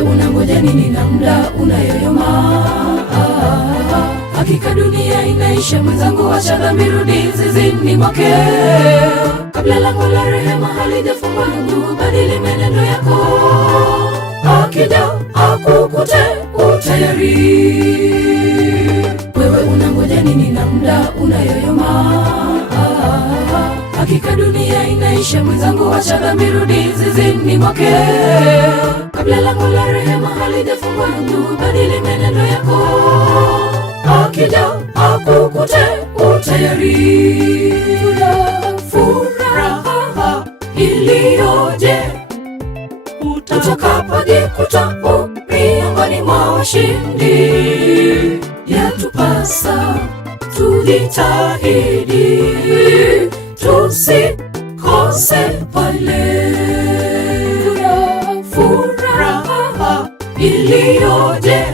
Wewe unangoja nini na muda unayoyoma? Hakika dunia inaisha mwenzangu, wacha dhambi, rudi zizini mwake. Kabla lango la rehema halijafungwa, ndugu, badili menendo yako. Akija akukute utayari. Wewe unangoja nini na muda unayoyoma? Hakika dunia inaisha mwenzangu, wacha dhambi, rudi zizini mwake. Kabla lango la rehema halijafungwa, ndugu, badili menendo yako. Akija akukute utayari. Furaha iliyoje utakapojikuta miongoni mwa washindi. Yatupasa tujitahidi tusikose pale. Furaha iliyoje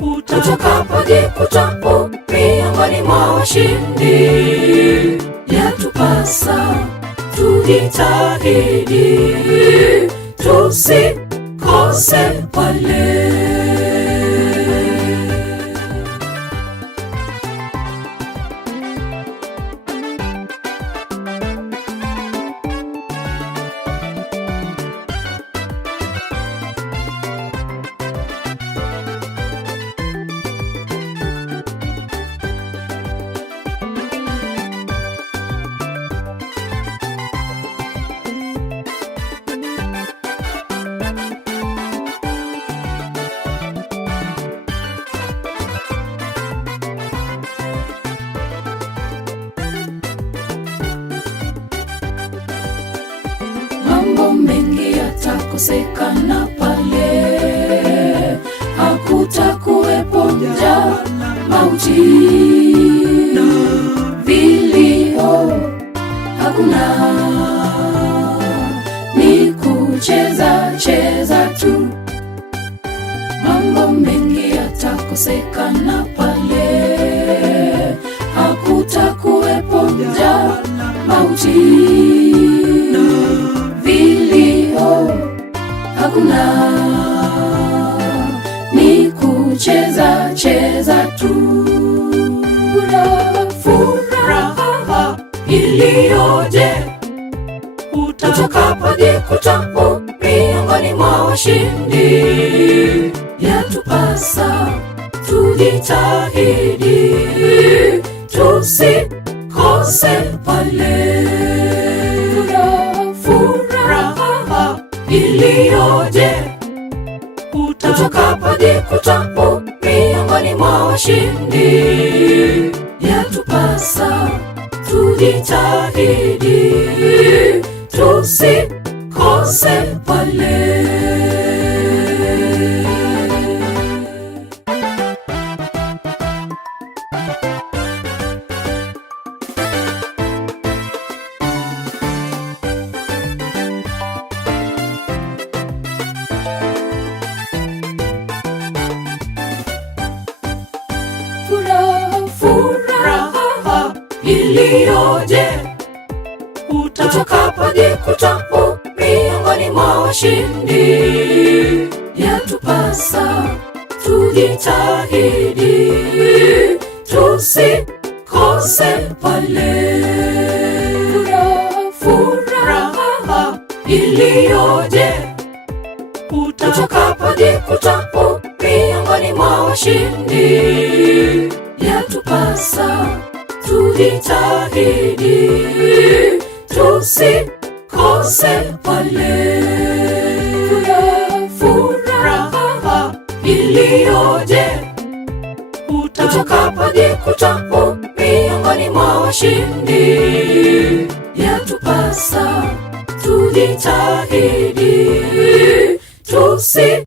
utakapojikuta miongoni mwa washindi. Yatupasa tujitahidi tusikose pale. Mambo mengi yatakosekana pale. Hakutakuwepo njaa, mauti, vilio hakuna. Ni kucheza cheza tu. Mambo mengi yatakosekana pale. Hakutakuwepo njaa, mauti, vilio hakuna. Ni kucheza cheza tu. Furaha iliyoje utakapojikuta miongoni mwa washindi. Yatupasa tujitahidi tusikose pale. Furaha iliyoje utakapojikuta miongoni mwa washindi. Yatupasa tujitahidi tusikose pale. Furaha iliyoje utakapojikuta miongoni mwa washindi. Yatupasa tujitahidi tusikose pale. Furaha iliyoje utakapojikuta miongoni mwa washindi. Yatupasa tujitahidi tusikose pale. Furaha iliyoje utakapojikuta miongoni mwa washindi. Yatupasa tujitahidi tusikose